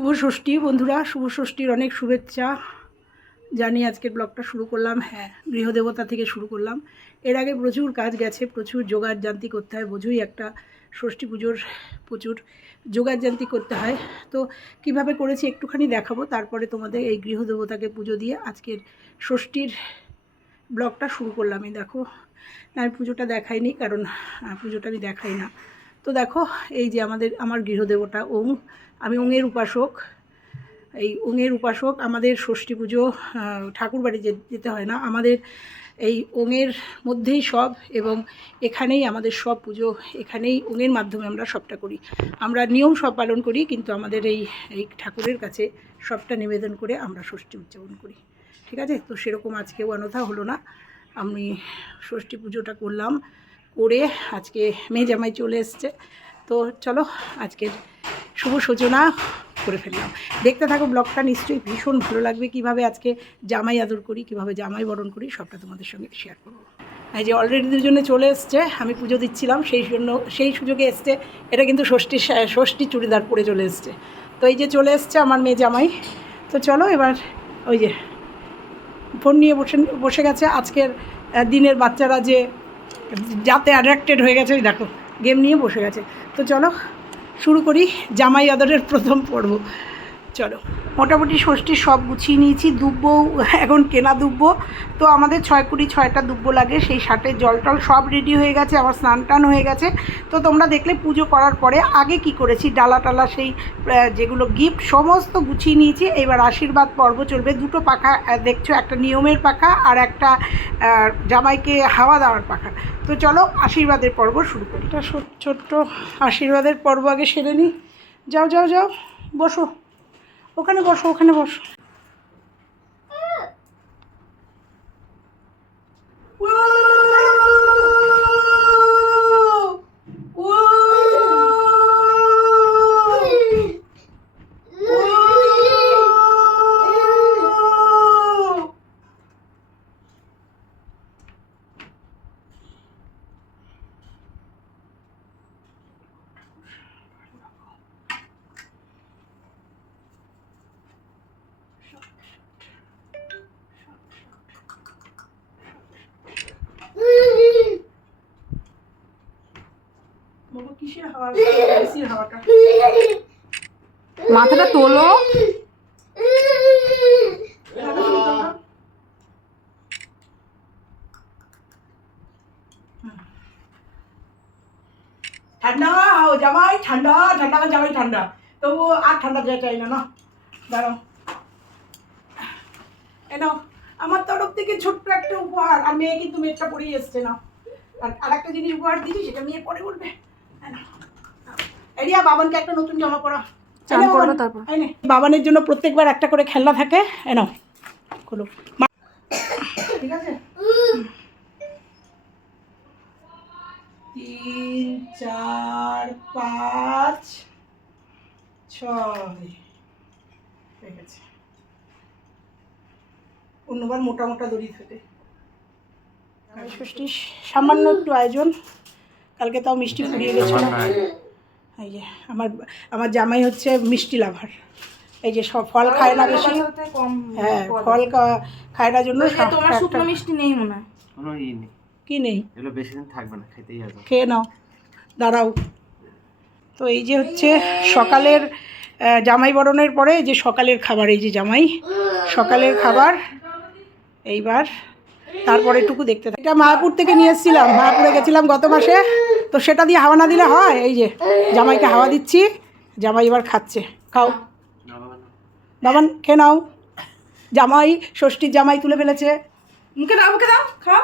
শুভ ষষ্ঠী বন্ধুরা শুভ ষষ্ঠীর অনেক শুভেচ্ছা। জানি আজকের ব্লগটা শুরু করলাম হ্যাঁ গৃহদেবতা থেকে শুরু করলাম। এর আগে প্রচুর কাজ গেছে প্রচুর যোগার যান্তি করতে হয় বোঝোই একটা ষষ্ঠী পুজোর প্রচুর যোগার জান্তি করতে হয়। তো কীভাবে করেছি একটুখানি দেখাবো তারপরে তোমাদের এই গৃহদেবতাকে পুজো দিয়ে আজকের ষষ্ঠীর ব্লগটা শুরু করলাম। এই দেখো না, আমি পুজোটা দেখাইনি কারণ পুজোটা আমি দেখাই না। তো দেখো এই যে আমাদের আমার গৃহদেবতা ওং আমি ওঙের উপাসক। এই ওঙের উপাসক আমাদের ষষ্ঠী পুজো ঠাকুর বাড়ি যেতে হয় না, আমাদের এই ওঙের মধ্যেই সব এবং এখানেই আমাদের সব পুজো, এখানেই ওঙের মাধ্যমে আমরা সবটা করি। আমরা নিয়ম সব পালন করি, কিন্তু আমাদের এই এই ঠাকুরের কাছে সবটা নিবেদন করে আমরা ষষ্ঠী উদযাপন করি। ঠিক আছে? তো সেরকম আজকেও অনথা হলো না। আমি ষষ্ঠী পুজোটা করলাম, করে আজকে মেয়ে জামাই চলে এসছে। তো চলো, আজকের শুভ সূচনা করে ফেললাম। দেখতে থাকো ব্লগটা, নিশ্চয়ই ভীষণ ভালো লাগবে। কীভাবে আজকে জামাই আদর করি, কীভাবে জামাই বরণ করি, সবটা তোমাদের সঙ্গে শেয়ার করব। এই যে অলরেডি দুজনে চলে এসছে, আমি পুজো দিচ্ছিলাম, সেই জন্য, সেই সুযোগে এসছে। এটা কিন্তু ষষ্ঠী ষষ্ঠী চুড়িদার পরে চলে এসছে। তো এই যে চলে এসছে আমার মেয়ে জামাই। তো চলো এবার ওই যে ফোন নিয়ে বসে বসে গেছে। আজকের দিনের বাচ্চারা যে যাতে অ্যাট্রাক্টেড হয়ে গেছে দেখো গেম নিয়ে বসে গেছে। তো চলো শুরু করি জামাই আদরের প্রথম পর্ব। চলো। মোটামুটি ষষ্ঠীর সব গুছিয়ে নিয়েছি, দুব্বো এখন কেনা দুব্বো। তো আমাদের ছয় কুড়ি ছয়টা দুব্বো লাগে, সেই ষাটের জল টল সব রেডি হয়ে গেছে, আমার স্নান টান হয়ে গেছে। তো তোমরা দেখলে পুজো করার পরে আগে কি করেছি, ডালা টালা সেই যেগুলো গিফট সমস্ত গুছিয়ে নিয়েছি। এবার আশীর্বাদ পর্ব চলবে। দুটো পাখা দেখছ, একটা নিয়মের পাখা আর একটা জামাইকে হাওয়া দেওয়ার পাখা। তো চলো আশীর্বাদের পর্ব শুরু করি। এটা ছোট্ট আশীর্বাদের পর্ব আগে সেরে নিই। যাও যাও যাও, বসো। ওখানে বসো ওখানে বসো কিসের হাওয়া এসির হাওয়াটা মাথাটা তোলো। ঠান্ডা ও জামাই ঠান্ডা ঠান্ডা জামাই ঠান্ডা। তবু আর ঠান্ডা যা চাই না না? দাঁড়াও। এ নাও আমার তরফ থেকে ছোট্ট একটা উপহার আর মেয়ে কিন্তু মেয়েটা পরেই এসছে না আর একটা জিনিস উপহার দিয়েছি সেটা মেয়ে পরে নাও। এরিয়া বাবানকে একটা নতুন জামা পরা। চান এই করবে তারপর। বাবানের জন্য প্রত্যেকবার একটা করে খেলনা থাকে। এ নাও। খোলো। মা- ঠিক আছে? তিন চার পাঁচ ছয়। ঠিক আছে অন্যবার মোটা মোটা দড়ি থাকে। ষষ্ঠী সামান্য একটু আয়োজন। কালকে তাও মিষ্টি ফুরিয়ে গেছিল। এই যে আমার আমার জামাই হচ্ছে মিষ্টি লাভার। এই যে সব ফল খায় না বেশি। হ্যাঁ ফল খায় না জন্য তোমার শুকনো মিষ্টি নেই মনে হয়। কি নেই? এগুলো বেশি দিন থাকবে না খেতেই হবে। খেয়ে নাও দাঁড়াও। তো এই যে হচ্ছে সকালের জামাই বরণের পরে যে সকালের খাবার এই যে জামাই সকালের খাবার এইবার তারপরে একটুকু দেখতে থাকি। এটা মায়াপুর থেকে নিয়ে এসেছিলাম মায়াপুরে গেছিলাম গত মাসে। তো সেটা দিয়ে হাওয়া না দিলে হয়? এই যে জামাইকে হাওয়া দিচ্ছি জামাই এবার খাচ্ছে। খাও। বাবান খেয়ে নাও। জামাই ষষ্ঠীর জামাই তুলে ফেলেছে। মুখে দাও মুখে দাও খাও।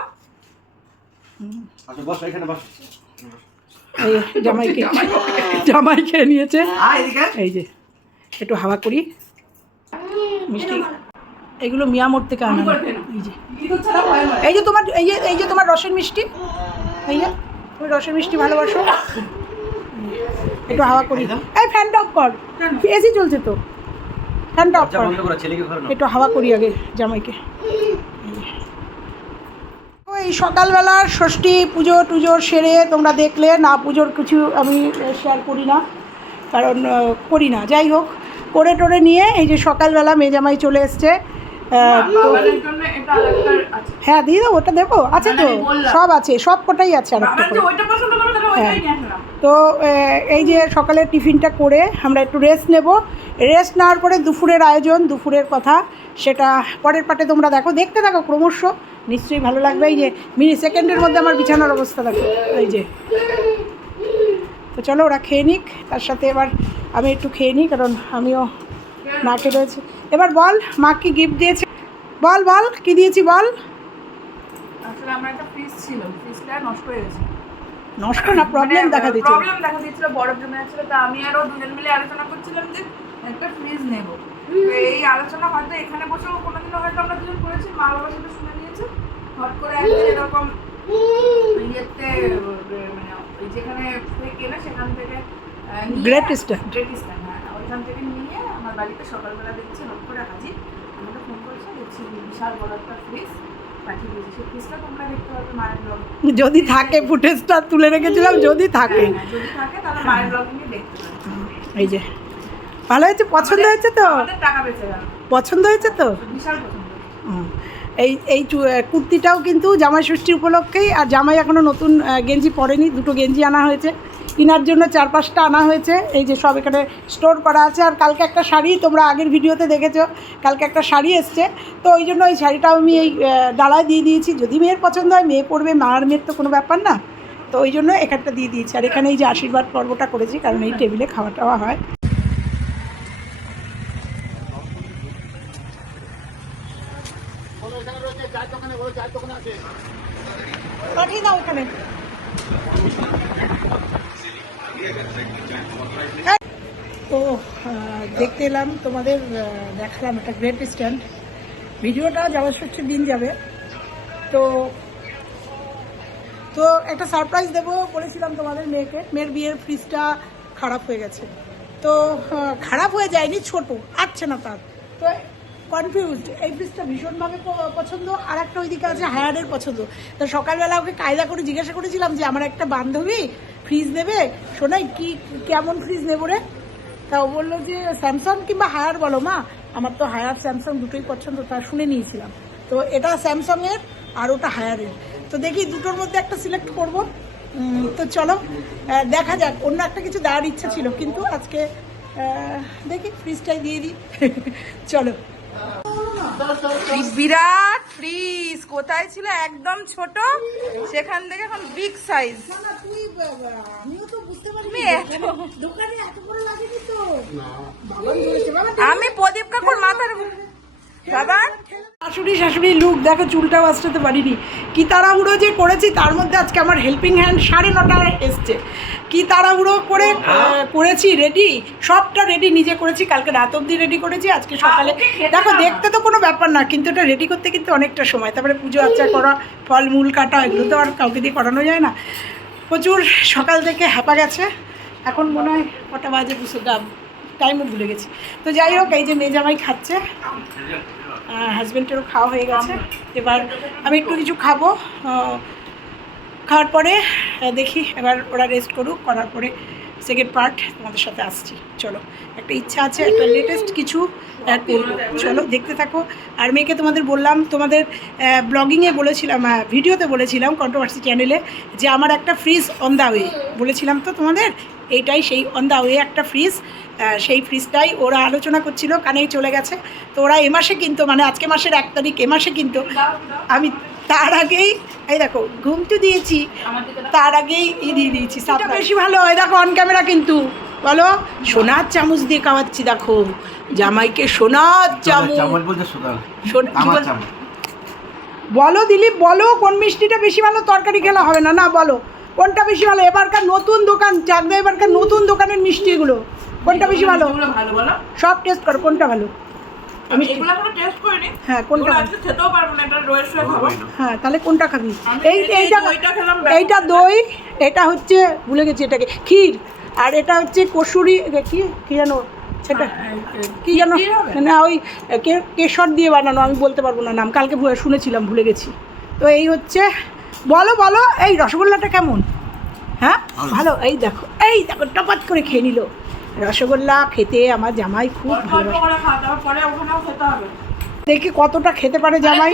আচ্ছা বসো এখানে বসো। এই জামাইকে জামাই খেয়ে নিয়েছে। এই যে একটু হাওয়া করি। মিষ্টি। এগুলো মিয়ামোড় থেকে আনা। এই যে। এই যে তোমার এই যে এই যে তোমার রসের মিষ্টি। এই যে। তুমি রসের মিষ্টি ভালোবাসো? একটু হাওয়া করি। এই ফ্যানটা অফ কর। এসি চলছে তো। ফ্যানটা অফ কর। একটু হাওয়া করি আগে জামাইকে। ওই সকালবেলার ষষ্ঠী পুজো টুজো সেরে তোমরা দেখলে না পুজোর কিছু আমি শেয়ার করি না কারণ করি না। যাই হোক করে টোরে নিয়ে এই যে সকালবেলা মেজামাই চলে এসছে আছে। হ্যাঁ দিয়ে দেবো ওটা দেবো আছে তো? সব আছে সব কটাই আছে আর একটা বাবার যে করে। ওইটা পছন্দ করে তাহলে ওইটাই নিয়ে আসলাম। তো এই যে সকালে টিফিনটা করে আমরা একটু রেস্ট নেব। রেস্ট নেওয়ার পরে দুপুরের আয়োজন দুপুরের কথা সেটা পরের পাটে তোমরা দেখো। দেখতে থাকো ক্রমশ নিশ্চয়ই ভালো লাগবে। এই যে মিনি সেকেন্ডের মধ্যে আমার বিছানার অবস্থা দেখো এই যে। তো চলো ওরা খেয়ে নিক তার সাথে এবার আমি একটু খেয়ে নিই কারণ আমিও না খেয়ে রয়েছি। এবার বল মা কি গিফট দিয়েছে? বল বল কি দিয়েছি বল? আসলে আমার একটা ফ্রিজ ছিল ফ্রিজটা নষ্ট হয়ে গেছে। নষ্ট না প্রবলেম দেখা দিচ্ছে প্রবলেম দেখা দিচ্ছিল বরফ জমে যাচ্ছিল তা আমি আরও দুজন মিলে আলোচনা করছিলাম যে একটা ফ্রিজ নেব। এই আলোচনা হয়তো এখানে বসে কোনোদিনও হয়তো আমরা দুজন করেছি মা বাবার সাথে শুনে নিয়েছে। হট করে একদিন এরকম ইয়েতে মানে ওই যেখানে থেকে কেনা সেখান থেকে আহ, নিয়ে- Great Eastern। হ্যাঁ ওইখান থেকে নিয়ে আমার বাড়িতে সকালবেলা দেখছি হট করে হাজির। আমাকে ফোন করেছে দেখছি বিশাল বড় একটা ফ্রিজ পাঠিয়ে দিয়েছে। সেই ফ্রিজটা তোমরা দেখতে পাবে মায়ের ব্লগ যদি থাকে ফুটেজটা তুলে রেখেছিলাম যদি থাকে। যদি থাকে তাহলে মায়ের ব্লগিংয়ে দেখতে পাবে। এই যে ভালো হয়েছে? পছন্দ হয়েছে তো? টাকা বেঁচে গেল। পছন্দ হয়েছে তো? বিশাল পছন্দ হুম। এই এই কুর্তিটাও কিন্তু জামাই ষষ্ঠী উপলক্ষেই আর জামাই এখনও নতুন গেঞ্জি পরেনি দুটো গেঞ্জি আনা হয়েছে। কেনার জন্য চার পাঁচটা আনা হয়েছে। এই যে সব এখানে স্টোর করা আছে। আর কালকে একটা শাড়ি তোমরা আগের ভিডিওতে দেখেছ। কালকে একটা শাড়ি এসছে। তো ওই জন্য ওই শাড়িটাও আমি এই ডালায় দিয়ে দিয়েছি। যদি মেয়ের পছন্দ হয়, মেয়ে পড়বে মার মেয়ের তো কোনো ব্যাপার না। তো ওই জন্য এখানটা দিয়ে দিয়েছি। আর এখানে এই যে আশীর্বাদ পর্বটা করেছি, কারণ এই টেবিলে খাওয়া টাওয়া হয়। পাঠিয়ে দাও ওখানে। তো দেখতে এলাম, তোমাদের দেখালাম একটা গ্রেট স্ট্যান্ড ভিডিওটা যাওয়ার হচ্ছে দিন যাবে। তো তো একটা সারপ্রাইজ দেবো, বলেছিলাম তোমাদের মেয়েকে। মেয়ের বিয়ের ফ্রিজটা খারাপ হয়ে গেছে। তো খারাপ হয়ে যায়নি, ছোট আসছে না তার। তো কনফিউজড এই ফ্রিজটা ভীষণভাবে পছন্দ। আর একটা ওইদিকে আছে হায়ারের পছন্দ। তো সকালবেলা ওকে কায়দা করে জিজ্ঞাসা করেছিলাম যে, আমার একটা বান্ধবী ফ্রিজ নেবে? শোনাই কি, কেমন ফ্রিজ নেব রে? তা ও বলল যে স্যামসাং কিংবা হায়ার বলো মা। আমার তো হায়ার স্যামসাং দুটোই পছন্দ, তা শুনে নিয়েছিলাম। তো এটা স্যামসাংয়ের আর ওটা হায়ারের তো দেখি দুটোর মধ্যে একটা সিলেক্ট করব। তো চলো দেখা যাক। অন্য একটা কিছু দেওয়ার ইচ্ছা ছিল, কিন্তু আজকে দেখি ফ্রিজটাই দিয়ে দিই। চলো। বিরাট ফ্রিজ। কোথায় ছিল? একদম ছোট। সেখান থেকে এখন বিগ সাইজ আমি প্রদীপ কাকুর মাথার বাবা শাশুড়ি শাশুড়ি লুক দেখো চুলটাও আসতে পারিনি। কি তাড়াহুড়ো যে করেছি তার মধ্যে আজকে আমার হেল্পিং হ্যান্ড সাড়ে নটায় এসছে। কি তাড়াহুড়ো করে করেছি রেডি সবটা রেডি নিজে করেছি কালকে রাত অবধি রেডি করেছি আজকে সকালে। ওকে খেতে দেখো দেখতে তো কোনো ব্যাপার না কিন্তু এটা রেডি করতে কিন্তু অনেকটা সময়। তারপরে পুজো আর্চা করা ফলমূল কাটা এগুলো তো আর কাউকে দিয়ে করানো যায় না। প্রচুর সকাল থেকে হ্যাপা গেছে। এখন মনে হয় কটা বাজে বুঝে ডাব টাইমও ভুলে গেছি। তো যাই হোক এই যে মেজামাই খাচ্ছে হাজব্যান্ডেরও খাওয়া হয়ে গেছে। এবার আমি একটু কিছু খাব খাওয়ার পরে দেখি এবার ওরা রেস্ট করুক করার পরে সেকেন্ড পার্ট তোমাদের সাথে আসছি। চলো একটা ইচ্ছা আছে একটা লেটেস্ট কিছু আহ, করব। চলো দেখতে থাকো। আর মেয়েকে তোমাদের বললাম তোমাদের ব্লগিংয়ে বলেছিলাম ভিডিওতে বলেছিলাম কন্ট্রোভার্সি চ্যানেলে যে আমার একটা ফ্রিজ অন দ্য ওয়ে বলেছিলাম তো তোমাদের? এইটাই সেই অন দ্য ওয়ে একটা ফ্রিজ সেই ফ্রিজটাই ওরা আলোচনা করছিল কানেই চলে গেছে। তো ওরা এ মাসে কিন্তু মানে আজকে মাসের এক তারিখ এ মাসে কিন্তু আমি তার আগেই এই দেখো ঘুম তো দিয়েছি তার আগেই ই দিয়ে দিয়েছি সাপটা বেশি ভালো হয় দেখো অন ক্যামেরা কিন্তু। বলো সোনার চামচ দিয়ে খাওয়াচ্ছি দেখো। জামাইকে সোনার চামচ। বল- দিলীপ বলো কোন মিষ্টিটা বেশি ভালো তরকারি খেলা হবে না না বলো। কোনটা বেশি ভালো এবারকার নতুন দোকান চাকদা এবারকার নতুন দোকানের মিষ্টিগুলো। কোনটা বেশি ভালো? সব টেস্ট করো কোনটা ভালো? আমি এগুলো কোনো টেস্ট করিনি। হ্যাঁ কোনটা আজকে খেতেও পারব না এটা রোয়ের শুয়ে খাব হ্যাঁ তাহলে কোনটা খাবি? এই এই এইটা দইটা খেলাম এইটা দই এটা হচ্ছে ভুলে গেছি এটাকে ক্ষীর। আর এটা হচ্ছে কসুরি কি? কি জানো সেটা কি হবে? না ওই কে- কেশর দিয়ে বানানো আমি বলতে পারব না নাম কালকে শুনেছিলাম ভুলে গেছি। তো এই হচ্ছে বলো বলো এই রসগোল্লাটা কেমন? হ্যাঁ? ভালো এই দেখো এই দেখো টপাত করে খেয়ে নিল। রসগোল্লা খেতে আমার জামাই খুব হবে। দেখি কতটা খেতে পারে জামাই।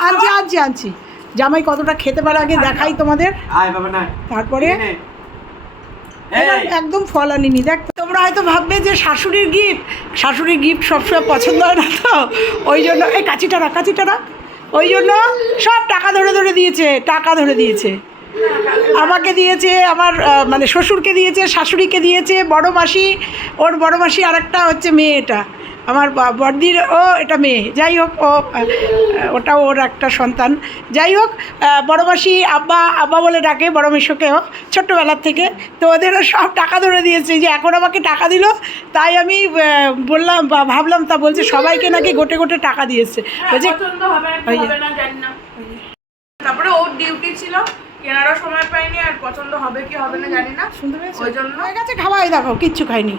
আনছি আনছি আনছি। জামাই কতটা খেতে পারে আগে দেখাই তোমাদের। তারপরে? একদম- একদম ফল আনিনি। দেখ তোমরা হয়তো ভাববে যে শাশুড়ির গিফট শাশুড়ির গিফট সবসময় পছন্দ হয় না তো। ওই জন্য এই কাচিটা রাখ কাচিটা রাখ ওই জন্য সব টাকা ধরে ধরে দিয়েছে টাকা ধরে দিয়েছে। আমাকে দিয়েছে আমার মানে শ্বশুরকে দিয়েছে শাশুড়িকে দিয়েছে বড় মাসি ওর বড় মাসি আর একটা হচ্ছে মেয়ে এটা। আমার বা- বড়দির ও এটা মেয়ে। যাই হোক ও ওটা ওর একটা সন্তান। যাই হোক আহ, বড় মাসি আব্বা আব্বা বলে ডাকে বড় মেশোকেও ছোট্টবেলার থেকে। তো ওদেরও সব টাকা ধরে দিয়েছে যে এখন আমাকে টাকা দিল। তাই আমি বললাম বা ভাবলাম তা বলছে সবাইকে নাকি গোটে গোটে টাকা দিয়েছে। বলছে পছন্দ হবে না কি ওই যে- হবে না জানি না। তারপরে ওর ডিউটি ছিল কেনারও সময় পাইনি আর পছন্দ হবে কি হবে না জানি না। শুনতে পেয়েছ? ওই জন্য হয়ে গেছে খাওয়াই দেখো কিচ্ছু খাইনি।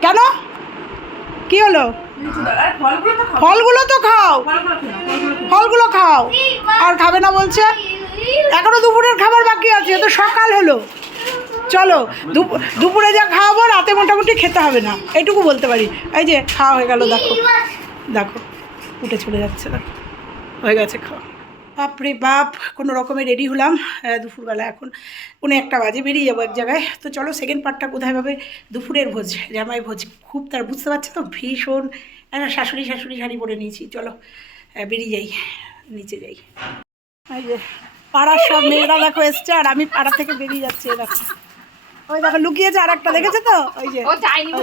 কেন? কি হলো? ফলগুলো তো খাও। ফলগুলো খাও। আর খাবে না বলছে? এখনও দুপুরের খাবার বাকি আছে তো সকাল হলো। চলো দুপ- দুপুরে যা খাওয়াবো রাতে মোটামুটি খেতে হবে না। এইটুকু বলতে পারি। এই যে খাওয়া হয়ে গেল দেখো। দেখো উঠে চলে যাচ্ছে দেখো। হয়ে গেছে খাওয়া। বাপরে বাপ কোনো রকমে রেডি হলাম দুপুরবেলা এখন কোনো একটা বাজে বেরিয়ে যাব এক জায়গায়। তো চলো সেকেন্ড পার্টটা কোথায় পাবে? দুপুরের ভোজ জামাই ভোজ। খুব তার বুঝতে পারছে তো ভীষণ একটা শাশুড়ি শাশুড়ি শাড়ি পরে নিয়েছি। চলো বেরিয়ে যাই নিচে যাই। যে পাড়ার সব মেয়েরা দেখো এসছে আর আমি পাড়া থেকে বেরিয়ে যাচ্ছি দেখো ওই দেখো লুকিয়েছে আর একটা দেখেছ তো? ওই যে ওই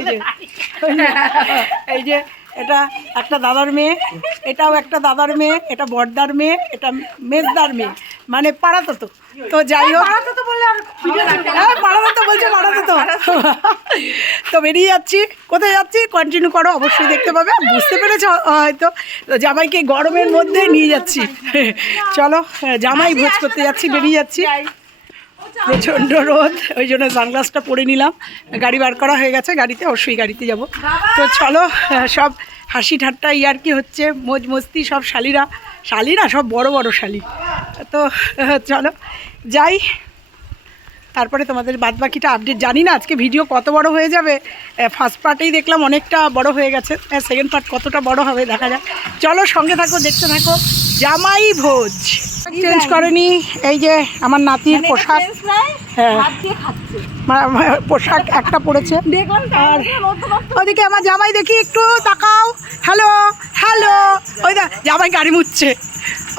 যে ওই যে, এই যে এটা একটা দাদার মেয়ে এটাও একটা দাদার মেয়ে এটা বড়দার মেয়ে এটা মেজদার মেয়ে মানে পাড়াতো তো। তো যাই হোক। হ্যাঁ পাড়াতো তো বলছে পাড়াতো তো। তো বেরিয়ে যাচ্ছি। কোথায় যাচ্ছি? কন্টিনিউ করো অবশ্যই দেখতে পাবে। বুঝতে পেরেছ হয়তো। তো জামাইকে গরমের মধ্যে নিয়ে যাচ্ছি। চলো জামাই ভোজ করতে যাচ্ছি বেরিয়ে যাচ্ছি। প্রচণ্ড রোদ ওই জন্য সানগ্লাসটা পরে নিলাম। গাড়ি বার করা হয়ে গেছে গাড়িতে অবশ্যই গাড়িতে যাব। তো চলো সব হাসি ঠাট্টা ইয়ার কি হচ্ছে মোজ মস্তি সব শালিরা। শালিরা সব বড় বড় শালি। তো চলো যাই। তারপরে তোমাদের বাদ বাকিটা আপডেট জানি না আজকে ভিডিও কত বড় হয়ে যাবে। ফার্স্ট পার্টেই দেখলাম অনেকটা বড় হয়ে গেছে সেকেন্ড পার্ট কতটা বড় হবে দেখা যাক। চলো সঙ্গে থাকো দেখতে থাকো। জামাই ভোজ। চেঞ্জ করেনি এই যে আমার নাতির পোশাক। হ্যাঁ। পোশাক একটা পড়েছে আর ওদিকে আমার জামাই দেখি একটু তাকাও। হ্যালো হ্যালো ওই দা জামাই গাড়ি মুচ্ছে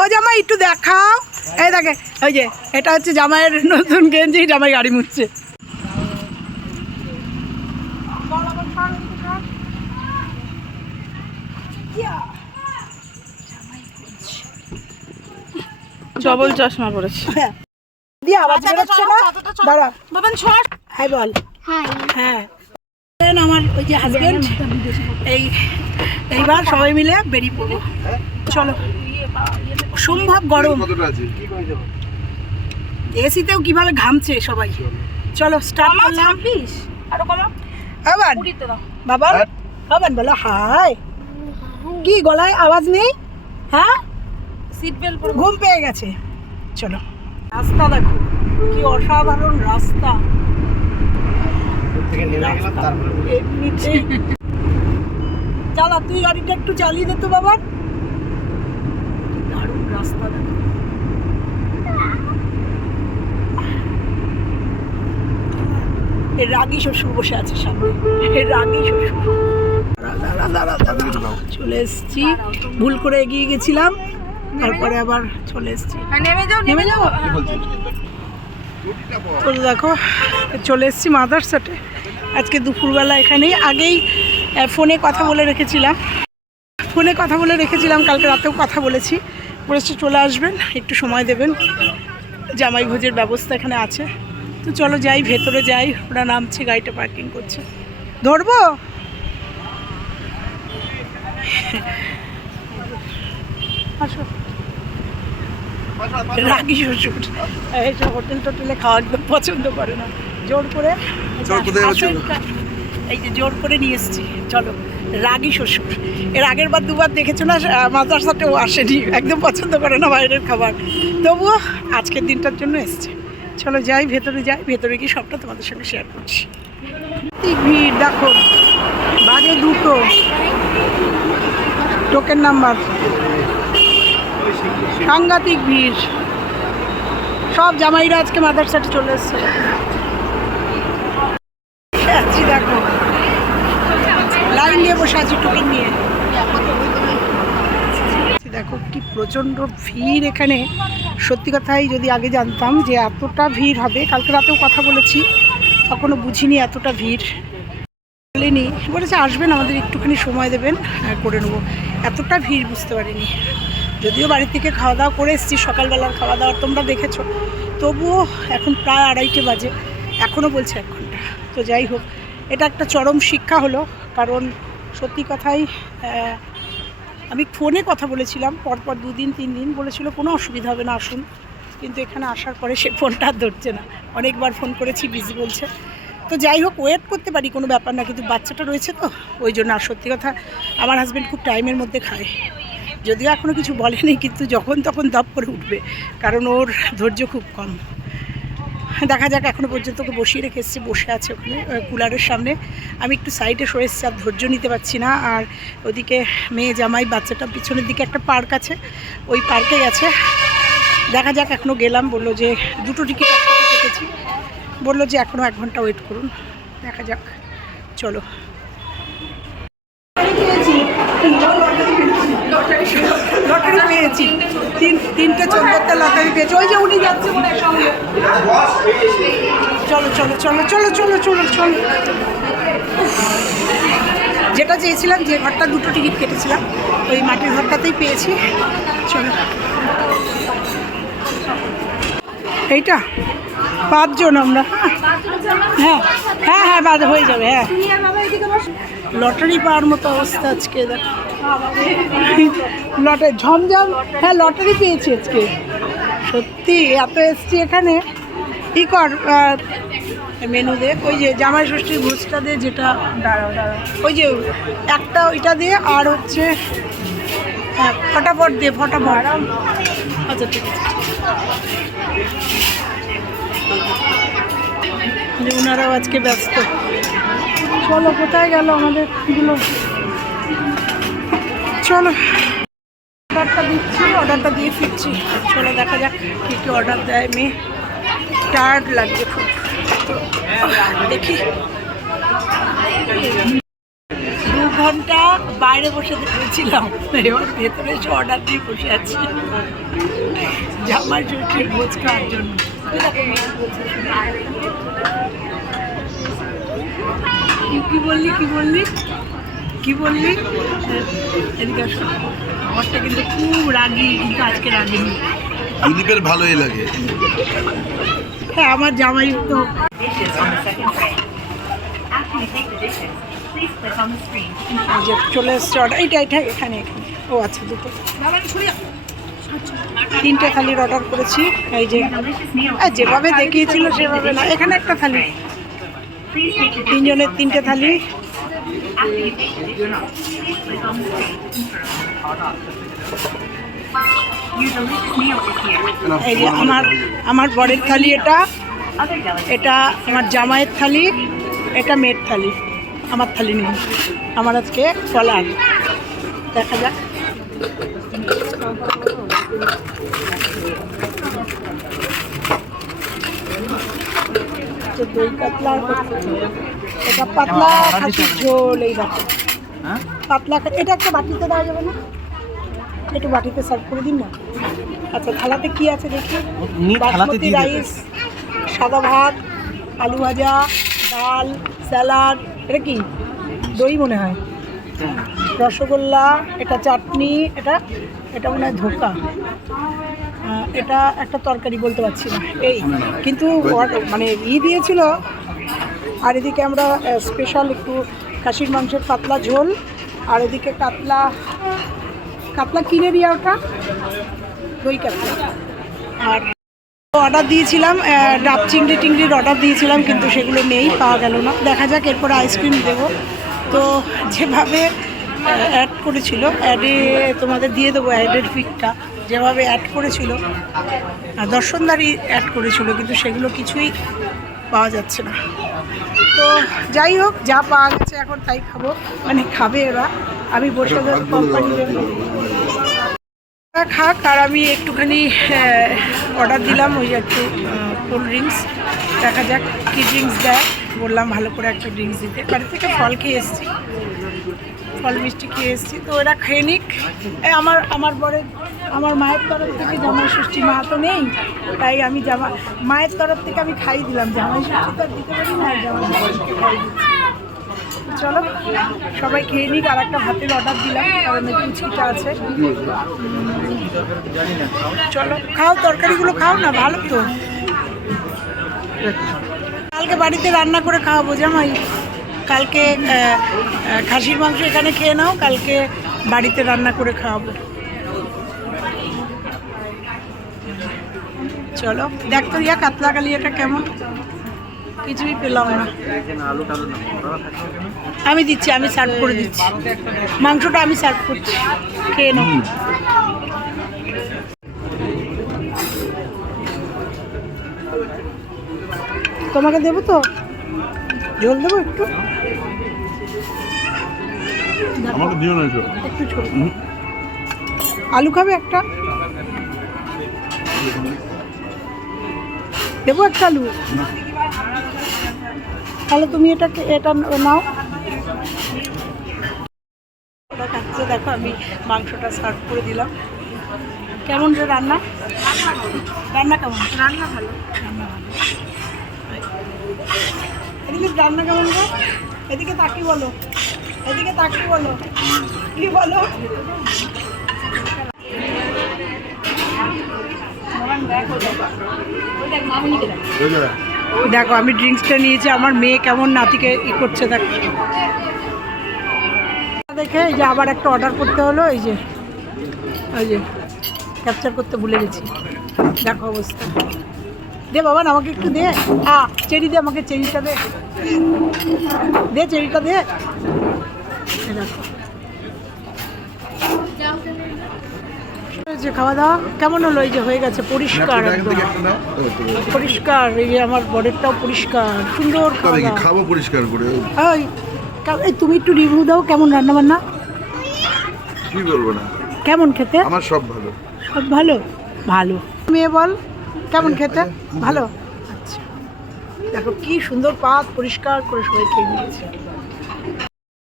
ও জামাই একটু দেখাও। এই দেখে ওই যে এটা হচ্ছে জামাইয়ের নতুন গেঞ্জি জামাই গাড়ি মুচ্ছে ডবল চশমা পড়েছে দিয়ে আওয়াজ বেরোচ্ছে না? দাঁড়া। বাবান ছোঁয়া হাই বল। হ্যাঁ। আমার ওই যে হাজবেন্ড এই এইবার সবাই মিলে বেরিয়ে পড়ব। চলো। অসম্ভব গরম। এসিতেও কীভাবে ঘামছে সবাই। চলো স্টার্ট করলাম। আরও কমা আবার কুড়িতে বাবা। বাবান বলো। হাই। কি গলায় আওয়াজ নেই? হ্যাঁ? সিট বেল্ট পরে ঘুম পেয়ে গেছে। চলো। রাস্তা দেখো। কি অসাধারণ রাস্তা। চালা তুই গাড়িটা একটু চালিয়ে দে তো বাবা। রাস্তা দেখো রাগী শ্বশুর বসে আছে সামনে। রাগী শ্বশুর। চলে এসছি। ভুল করে এগিয়ে গেছিলাম। তারপরে আবার চলে এসছি। হ্যাঁ নেমে যাও নেমে যাব? তো দেখো চলে এসেছি মাদার সেটে আজকে দুপুরবেলা এখানেই। আগেই ফোনে কথা বলে রেখেছিলাম। ফোনে কথা বলে রেখেছিলাম কালকে রাতেও কথা বলেছি। বলেছে চলে আসবেন একটু সময় দেবেন। জামাই ভোজের ব্যবস্থা এখানে আছে। তো চলো যাই ভেতরে যাই ওরা নামছে গাড়িটা পার্কিং করছে। ধরবো? আসো। রাগি শ্বশুর। এইসব হোটেল টোটেলে খাওয়া একদম পছন্দ করে না। জোর করে। কা- এই যে জোর করে নিয়ে এসছি। চলো রাগি শ্বশুর। এর আগের বার দুবার দেখেছ না আহ, মাজার সাথে ও আসেনি একদম পছন্দ করে না বাইরের খাবার। তবুও আজকের দিনটার জন্য এসছে। চলো যাই ভেতরে যাই ভেতরে গিয়ে সবটা তোমাদের সঙ্গে শেয়ার করছি। ভিড় দেখো বাজে দুটো। Token number. সাংঘাতিক ভিড়। সব জামাইরা আজকে মাদারসাটে চলে এসছে। দেখো। লাইন নিয়ে বসে আছি টোকেন নিয়ে। দেখো কি প্রচণ্ড ভিড় এখানে। সত্যি কথাই যদি আগে জানতাম যে এতটা ভিড় হবে কালকে রাতেও কথা বলেছি তখনও বুঝিনি এতটা ভিড়। বলেনি বলেছে আসবেন আমাদের একটুখানি সময় দেবেন হ্যাঁ, করে নেব। এতটা ভিড় বুঝতে পারিনি। যদিও বাড়ি থেকে খাওয়া দাওয়া করে এসেছি সকালবেলার খাওয়া দাওয়া তোমরা দেখেছ। তবুও এখন প্রায় আড়াইটে বাজে এখনও বলছে এক ঘণ্টা। তো যাই হোক এটা একটা চরম শিক্ষা হলো, কারণ সত্যি কথাই আমি ফোনে কথা বলেছিলাম, পরপর দুদিন তিন দিন বলেছিল কোনো অসুবিধা হবে না, আসুন। কিন্তু এখানে আসার পরে সে ফোনটা আর ধরছে না। অনেকবার ফোন করেছি, বিজি বলছে। তো যাই হোক ওয়েট করতে পারি, কোনো ব্যাপার না, কিন্তু বাচ্চাটা রয়েছে তো, ওই জন্য আর সত্যি কথা, আমার হাজব্যান্ড খুব টাইমের মধ্যে খায়। যদিও এখনও কিছু বলেনি, কিন্তু যখন তখন দপ করে উঠবে, কারণ ওর ধৈর্য খুব কম। দেখা যাক এখনও পর্যন্ত ওকে বসিয়ে রেখে এসেছি বসে আছে ওখানে কুলারের সামনে। আমি একটু সাইডে সরে এসেছি আর ধৈর্য নিতে পারছি না। আর ওদিকে মেয়ে জামাই বাচ্চাটা পিছনের দিকে একটা পার্ক আছে ওই পার্কে গেছে দেখা যাক এখনও গেলাম। বলল যে দুটো টিকিট একসাথে কেটেছি বলল যে এখনও এক ঘণ্টা ওয়েট করুন। দেখা যাক চলো। লটারি পেয়েছি। তিন, তিনটে চোদ্দটা লটারি পেয়েছি। ওই যে উনি যাচ্ছে মনে সঙ্গে চলো চলো চলো চলো চলো চলো চলো। যেটা চেয়েছিলাম, যে ঘরটা, দুটো টিকিট কেটেছিলাম। ওই মাটির ঘরটাতেই পেয়েছি। চলো। এইটা? পাঁচজন আমরা হ্যাঁ হ্যাঁ হ্যাঁ বাদ হয়ে যাবে হ্যাঁ। লটারি পাওয়ার মতো অবস্থা আজকে লটারি, ঝমঝম। হ্যাঁ লটারি পেয়েছি আজকে। সত্যি, এত এসছি এখানে। ই কর মেনু দে, ওই যে জামাই ষষ্ঠীর ভোজটা দিয়ে যেটা, দাঁড়াও দাঁড়াও। ওই যে, একটা ওইটা দিয়ে আর হচ্ছে হ্যাঁ ফটাফট দে, ফটাফট। আচ্ছা ঠিক আছে। যে ওনারাও আজকে ব্যস্ত। চলো, কোথায় গেল আমাদেরগুলো? চলো, অর্ডারটা দিচ্ছি, অর্ডারটা দিয়ে ফিরছি। চলো, দেখা যাক কী কী অর্ডার দেয় মেয়ে। টায়ার্ড লাগছে খুব। দেখি। দু ঘণ্টা বাইরে বসে দেখেছিলাম। এবার ভেতরে এসে অর্ডার দিয়ে বসে আছি। জামাই ষষ্ঠীর ভোজ খাওয়ার জন্য। কি- বললি কি বললি? কি বললি? এদিকে আসো। ঘরটা কিন্তু খুব রাগি কিন্তু আজকে রাগিনি। দিলীপের ভালোই লাগে। হ্যাঁ আমার জামাই তো। যে চলে এসছে অর্ডার এইটা এটা এখানে এখানে। ও আচ্ছা দুটো। তিনটে থালির অর্ডার করেছি। এই যে যেভাবে দেখিয়েছিল সেভাবে না। এখানে একটা থালি। তিনজনের তিনটে থালি। আমার আমার বরের থালি এটা। এটা আমার জামাইয়ের থালি। এটা মেয়ের থালি। আমার থালি নেই। আমার আজকে ফলার দেখা যাক। তো দই কত- এটা পাতলা খাসির ঝোল এই দেখো হ্যাঁ? পাতলা এটা একটা বাটিতে দেওয়া যাবে না? একটু বাটিতে সার্ভ করে দিন না। আচ্ছা থালাতে কি আছে দেখি? বাসমতি রাইস সাদা ভাত আলু ভাজা ডাল স্যালাড এটা কি? দই মনে হয়। রসগোল্লা এটা চাটনি এটা এটা মনে হয় ধোকা। এটা একটা তরকারি বলতে পারছি না। এই, কিন্তু মানে ই দিয়েছিল, আর এদিকে আমরা স্পেশাল একটু খাসির মাংসের পাতলা ঝোল, আর এদিকে কাতলা কাতলা কিনে দিয়া ওটা, দই কাতলা। আর অর্ডার দিয়েছিলাম ডাব চিংড়ি টিংড়ির অর্ডার দিয়েছিলাম, কিন্তু সেগুলো নেই, পাওয়া গেল না। দেখা যাক, এরপরে আইসক্রিম দেবো। তো যেভাবে অ্যাড করেছিল অ্যাডে তোমাদের দিয়ে দেবো অ্যাডের পিকটা যেভাবে অ্যাড করেছিল আর দর্শনদারি অ্যাড করেছিল কিন্তু সেগুলো কিছুই পাওয়া যাচ্ছে না। তো যাই হোক যা পাওয়া গেছে এখন তাই খাব। মানে খাবে এরা। আমি বসে কোম্পানি খাক আর আমি একটুখানি অর্ডার দিলাম ওই একটু কোল্ড ড্রিঙ্কস দেখা যাক কী ড্রিঙ্কস দেয়। বললাম ভালো করে একটা ড্রিঙ্কস দিতে। বাড়ি থেকে ফল খেয়ে এসেছি। ফল মিষ্টি খেয়ে এসেছি। তো ওরা খেয়ে নিক। আমার আমার বরে, আমার মায়ের তরফ থেকে জামাই ষষ্ঠী মা তো নেই, তাই আমি জামা, মায়ের তরফ থেকে আমি খাই দিলাম। জামাই ষষ্ঠী তো দিতে পারি না জামাই খাই চলো, সবাই খেয়ে নিক, আর একটা ভাতের অর্ডার দিলাম, কারণ একটু আছে। চলো, খাও, তরকারিগুলো খাও না, ভালো তো। কালকে বাড়িতে রান্না করে খাওয়াবো জামাই। কালকে খাসির মাংস এখানে খেয়ে নাও, কালকে বাড়িতে রান্না করে খাওয়াবো। চলো, দেখ তো ইয়া কাতলা কালিয়াটা কেমন? কিছুই পেলাম না? আমি দিচ্ছি, আমি সার্ভ করে দিচ্ছি। মাংসটা আমি সার্ভ করছি। খেয়ে নাও। তোমাকে দেবো তো? জল দেবো একটু? আমাকে দিও না একটু ছোট। আলু খাবে একটা? দেবো একটা আলু? তাহলে তুমি এটাকে এটা নাও। ওটা কাটছে দেখো আমি মাংসটা সার্ভ করে দিলাম। কেমন রে রান্না? রান্না কেমন? রান্না ভালো। রান্না ভালো। এদিকে রান্না কেমন এদিকে তাকি বলো। এদিকে তাকি বলো। কি বলো? দেখো আমি ড্রিঙ্কসটা নিয়েছি, আমার মেয়ে কেমন নাতিকে ই করছে, দেখো। দেখে এই যে আবার একটা অর্ডার করতে হলো, এই যে ওই যে ক্যাপচার করতে ভুলে গেছি। দেখো অবস্থা। দে বাবা আমাকে একটু দে। আ, চেরি দে, আমাকে চেরিটা দে। দে, চেরিটা দে। খাওয়া দাওয়া কেমন হলো? এই যে হয়ে গেছে পরিষ্কার পরিষ্কার এই যে আমার বরেরটাও পরিষ্কার সুন্দর খাব পরিষ্কার করে? এই তুমি একটু রিভিউ দাও কেমন রান্না বান্না কি বলব না। কেমন খেতে? আমার সব ভালো। সব ভালো? ভালো। মেয়ে বল কেমন খেতে? ভালো? আচ্ছা। দেখো কি সুন্দর পাত পরিষ্কার করে সবাই খেয়ে নিয়েছে।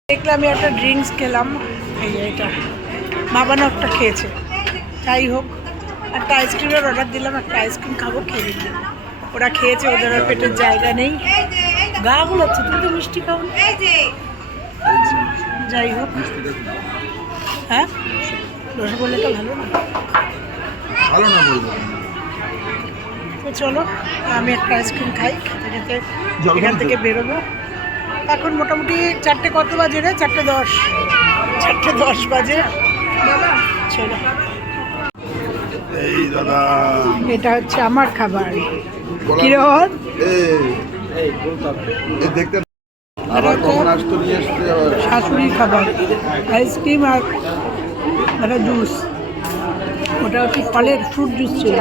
দেখলাম একটা ড্রিঙ্কস খেলাম। এই এটা। বাবানো একটা খেয়েছে। যাই হোক একটা আইসক্রিমের অর্ডার দিলাম একটা আইসক্রিম খাব খেয়ে দিলাম ওরা খেয়েছে ওদের আর পেটের জায়গা নেই। গা গুলোচ্ছে তুমি তো মিষ্টি খাও যাই হোক। হ্যাঁ? রসগোল্লাটা ভালো না। ভালো না বলব। তো চলো আমি একটা আইসক্রিম খাই খেতে খেতে এখান থেকে বেরোবো। এখন মোটামুটি চারটে কত বাজে রে? চারটে দশ। চারটে দশ বাজে। চলো। এটা হচ্ছে আমার খাবার। কিরণ এই এই দেখতে আবার কখন আসতো নিয়ে আসতে আবার? শাশুড়ির খাবার। আইসক্রিম আর একটা জুস। ওটা হচ্ছে ফলের ফ্রুট জুস ছিল।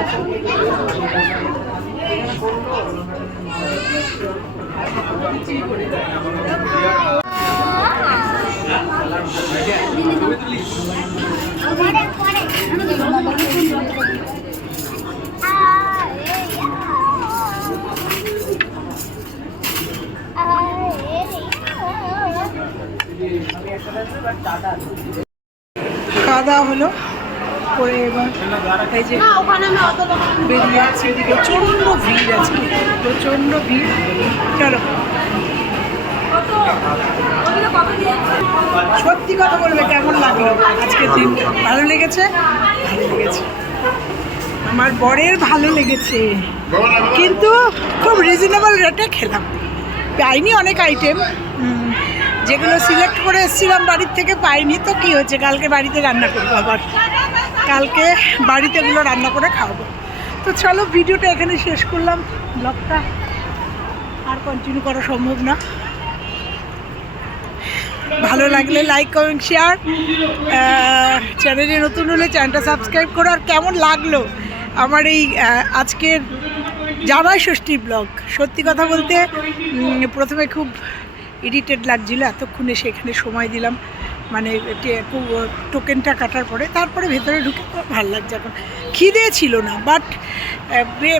খাওয়া দাওয়া হলো। করে এবার এই যে বেরিয়ে যাচ্ছে প্রচণ্ড ভিড় আছে প্রচণ্ড ভিড়। চলো। সত্যি কথা বলবে কেমন লাগল আজকের দিনটা ভালো লেগেছে? ভালো লেগেছে। আমার বরের ভালো লেগেছে। কিন্তু খুব রিজনেবল রেটে খেলাম। পাইনি অনেক আইটেম যেগুলো সিলেক্ট করে এসেছিলাম বাড়ির থেকে পাইনি। তো কি হচ্ছে? কালকে বাড়িতে রান্না করব আবার। কালকে বাড়িতে এগুলো রান্না করে খাওয়াবো। তো চলো ভিডিওটা এখানে শেষ করলাম। ব্লগটা আর কন্টিনিউ করা সম্ভব না। ভালো লাগলে লাইক কমেন্ট শেয়ার চ্যানেলে নতুন হলে চ্যানেলটা সাবস্ক্রাইব করো। আর কেমন লাগল আমার এই আজকের জামাই ষষ্ঠী ব্লগ সত্যি কথা বলতে প্রথমে খুব ইরিটেড লাগছিল। এতক্ষণে সেখানে সময় দিলাম। মানে টোকেনটা কাটার পরে তারপরে ভেতরে ঢুকে খুব ভালো লাগছে এখন। খিদে ছিল না বাট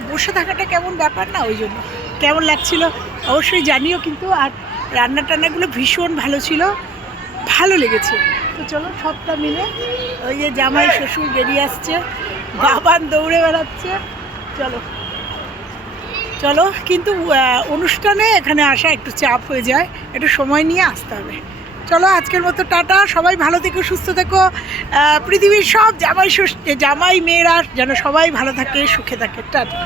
বসে থাকাটা কেমন ব্যাপার না, ওই জন্য। কেমন লাগছিল অবশ্যই জানিও কিন্তু, আর রান্না টান্নাগুলো ভীষণ ভালো ছিল, ভালো লেগেছে। তো চলো সবটা মিলে, ওই যে জামাই, শ্বশুর বেরিয়ে আসছে, বাবান দৌড়ে বেড়াচ্ছে, চলো। চলো, কিন্তু অনুষ্ঠানে এখানে আসা একটু চাপ হয়ে যায়, একটু সময় নিয়ে আসতে হবে। চলো, আজকের মতো টাটা। সবাই ভালো থেকো, সুস্থ থেকো। পৃথিবীর সব জামাই জামাই মেয়েরা যেন সবাই ভালো থাকে, সুখে থাকে। টাটা।